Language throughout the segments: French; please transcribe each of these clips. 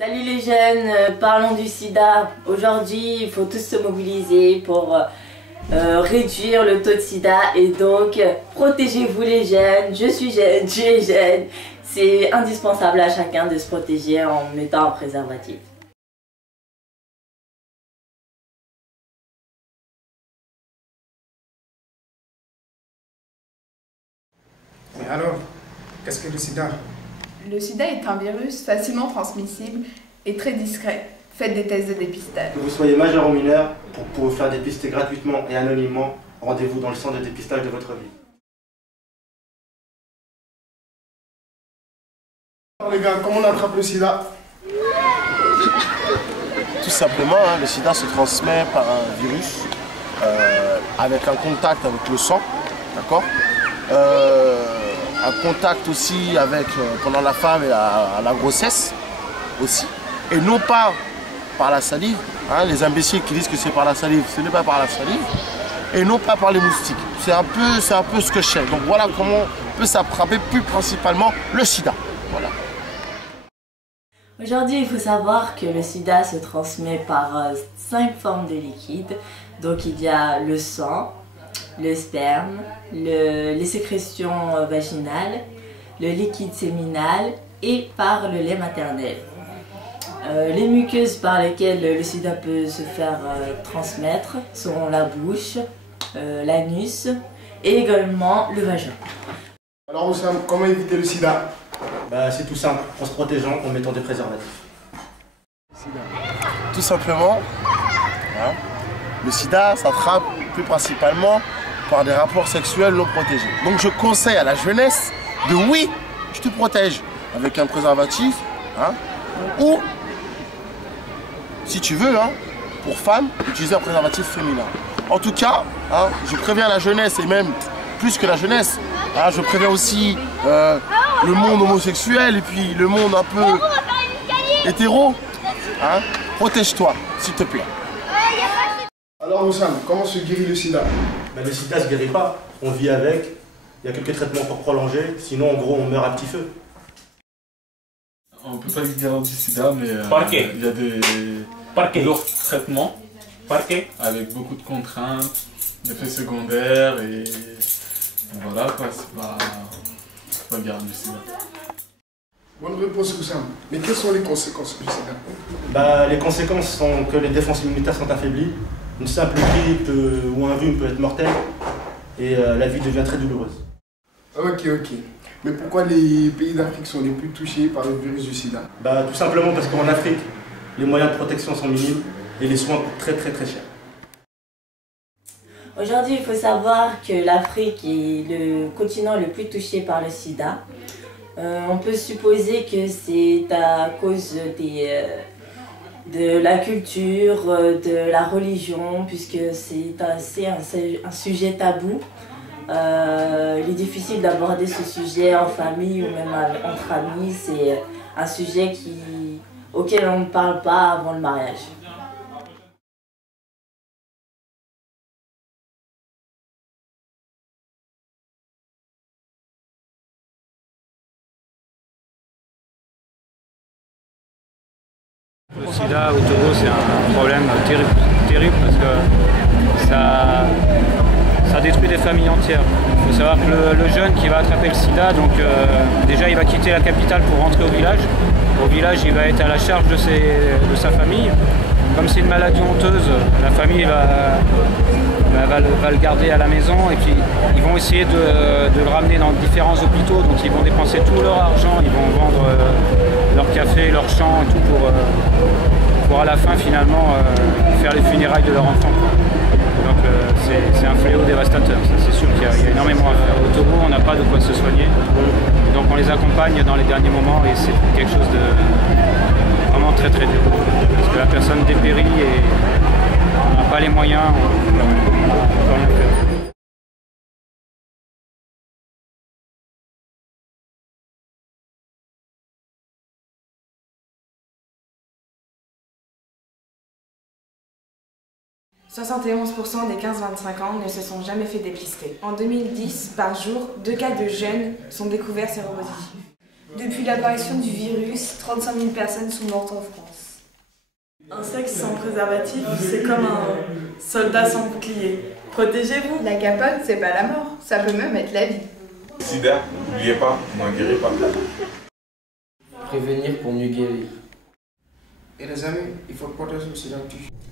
Salut les jeunes, parlons du sida. Aujourd'hui, il faut tous se mobiliser pour réduire le taux de sida et donc protégez-vous les jeunes. Je suis jeune, tu es jeune. C'est indispensable à chacun de se protéger en mettant un préservatif. Mais alors, qu'est-ce que le sida? Le sida est un virus facilement transmissible et très discret. Faites des tests de dépistage. Que vous soyez majeur ou mineur, pour vous faire dépister gratuitement et anonymement, rendez-vous dans le centre de dépistage de votre ville. Alors les gars, comment on attrape le sida? Tout simplement, le sida se transmet par un virus avec un contact avec le sang, d'accord, un contact aussi avec, pendant la femme et la grossesse aussi, et non pas par la salive, les imbéciles qui disent que c'est par la salive, ce n'est pas par la salive, et non pas par les moustiques. C'est un peu ce que je sais. Donc voilà comment on peut s'attraper plus principalement le sida. Voilà. Aujourd'hui, il faut savoir que le sida se transmet par 5 formes de liquide. Donc il y a le sang, le sperme, les sécrétions vaginales, le liquide séminal et par le lait maternel. Les muqueuses par lesquelles le sida peut se faire transmettre sont la bouche, l'anus et également le vagin. Alors Oussam, comment éviter le sida? C'est tout simple, en se protégeant, en mettant des préservatifs. Tout simplement, le sida s'attrape plus principalement par des rapports sexuels non protégés. Donc je conseille à la jeunesse de oui, je te protège avec un préservatif, ou si tu veux, pour femmes, utiliser un préservatif féminin. En tout cas, je préviens la jeunesse et même plus que la jeunesse, je préviens aussi le monde homosexuel et puis le monde un peu hétéro. Protège-toi, s'il te plaît. Alors Oussam, comment se guérit le sida? Le sida ne se guérit pas, on vit avec, il y a quelques traitements pour prolonger, sinon en gros on meurt à petit feu. On ne peut pas guérir du sida, mais il y a des lourds traitements avec beaucoup de contraintes, d'effets secondaires et voilà quoi, c'est pas guérir du sida. Bonne réponse Oussam. Mais quelles sont les conséquences du sida? Les conséquences sont que les défenses immunitaires sont affaiblies, une simple grippe ou un rhume peut être mortel et la vie devient très douloureuse. Ok. Mais pourquoi les pays d'Afrique sont les plus touchés par le virus du sida? Tout simplement parce qu'en Afrique, les moyens de protection sont minimes et les soins coûtent très cher. Aujourd'hui, il faut savoir que l'Afrique est le continent le plus touché par le sida. On peut supposer que c'est à cause de la culture, de la religion, puisque c'est un sujet tabou. Il est difficile d'aborder ce sujet en famille ou même entre amis. C'est un sujet auquel on ne parle pas avant le mariage. Le sida au Togo, c'est un problème terrible parce que ça détruit des familles entières. Il faut savoir que le jeune qui va attraper le sida, donc déjà il va quitter la capitale pour rentrer au village. Au village, il va être à la charge de sa famille. Comme c'est une maladie honteuse, la famille va le garder à la maison et puis ils vont essayer de le ramener dans différents hôpitaux, donc ils vont dépenser tout leur argent, ils vont vendre leur café, leur champ et tout pour à la fin finalement faire les funérailles de leur enfant. Donc c'est un fléau dévastateur, c'est sûr qu'il y a énormément à faire. Au Togo, on n'a pas de quoi se soigner, donc on les accompagne dans les derniers moments et c'est quelque chose de vraiment très dur. Parce que la personne dépérit et on n'a pas les moyens, on peut rien faire. 71% des 15-25 ans ne se sont jamais fait dépister. En 2010, par jour, 2 cas de jeunes sont découverts séropositifs. Depuis l'apparition du virus, 35 000 personnes sont mortes en France. Un sexe sans préservatif, c'est comme un soldat sans bouclier. Protégez-vous. La capote, c'est pas la mort, ça peut même être la vie. Sida, n'oubliez pas, n'en guérissez pas. Prévenir pour mieux guérir. Et les amis, il faut protéger le sida.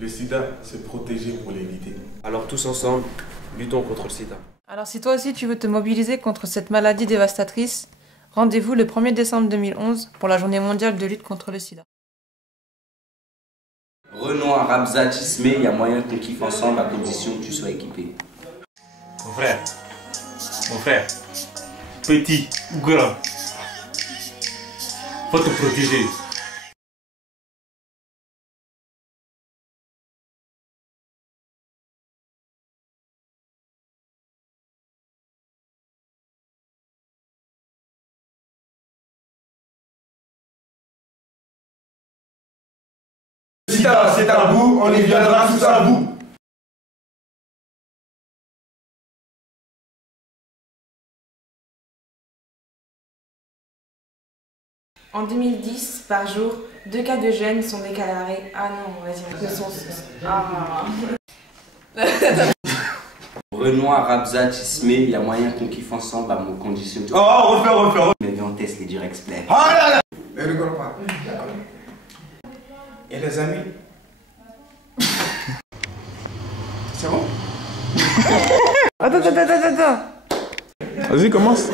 Le sida, c'est protéger pour l'éviter. Alors tous ensemble, luttons contre le sida. Alors si toi aussi tu veux te mobiliser contre cette maladie dévastatrice, rendez-vous le 1er décembre 2011 pour la journée mondiale de lutte contre le sida. Renoir, Rabza, Tismé, il y a moyen qu'on kiffe ensemble à condition que tu sois équipé. Mon frère, petit ou grand, faut te protéger. Sida, c'est tabou, on y viendra tous à bout. En 2010, par jour, 2 cas de jeunes sont déclarés. Ah non, vas-y, Renoir, Rabza, Tismé, il y a moyen qu'on kiffe ensemble à mon condition. Oh, refais. Mais viens, on teste les Durex Play. Oh là là. Ne rigole pas. Et les amis? C'est bon? Attends. Vas-y, commence.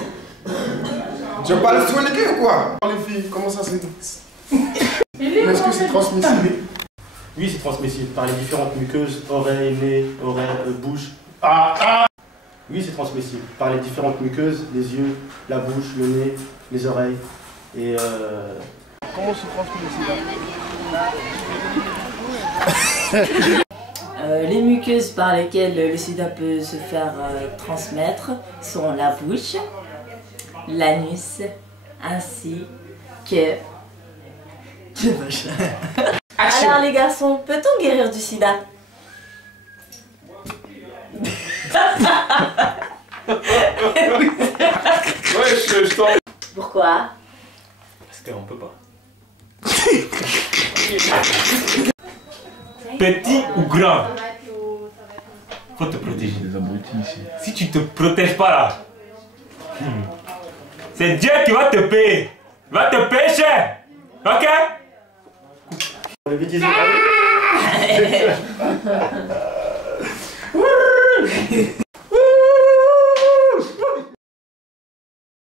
Tu parles sur l'équipe ou quoi? Les filles, comment ça se dit? Est-ce que c'est transmissible? Oui, c'est transmissible par les différentes muqueuses, oreilles, nez, bouche. Oui, c'est transmissible par les différentes muqueuses, les yeux, la bouche, le nez, les oreilles. Et Comment se transmet le sida? Les muqueuses par lesquelles le sida peut se faire transmettre sont la bouche, l'anus, ainsi que... Alors les garçons, peut-on guérir du sida? je t'en... Pourquoi? Parce qu'on peut pas. Petit ou grand, faut te protéger. Des abrutis ici. Si tu te protèges pas là, c'est Dieu qui va te payer. Il va te payer cher. Ok? les bêtises.